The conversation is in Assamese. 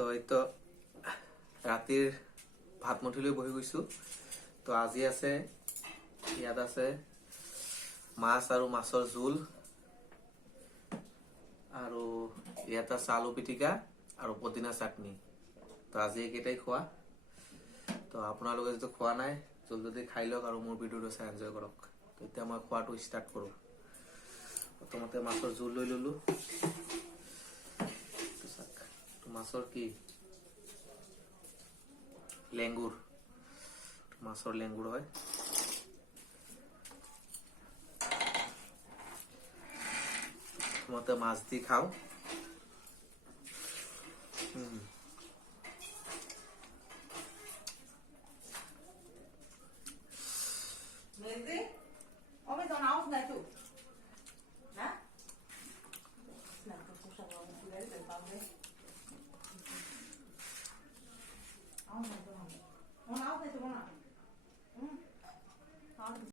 তো এই তো ৰাতিৰ ভাত মুঠিলৈ বহি গৈছো। তো আজি আছে ইয়াত আছে মাছ আৰু মাছৰ জোল, আৰু ইয়াত আছে আলু পিটিকা আৰু পদিনা চাটনি। তো আজি এইকেইটাই খোৱা। তো আপোনালোকে যদি খোৱা নাই জলদি খাই লওক আৰু মোৰ ভিডিঅ'টো চাই এনজয় কৰক। তো এতিয়া মই খোৱাটো ষ্টাৰ্ট কৰোঁ। প্ৰথমতে মাছৰ জোল লৈ ললো। মাছৰ কি লেঙ্গুৰ, মাছৰ লেঙ্গুৰ হয়। প্ৰথমতে মাছ দি খাওঁ।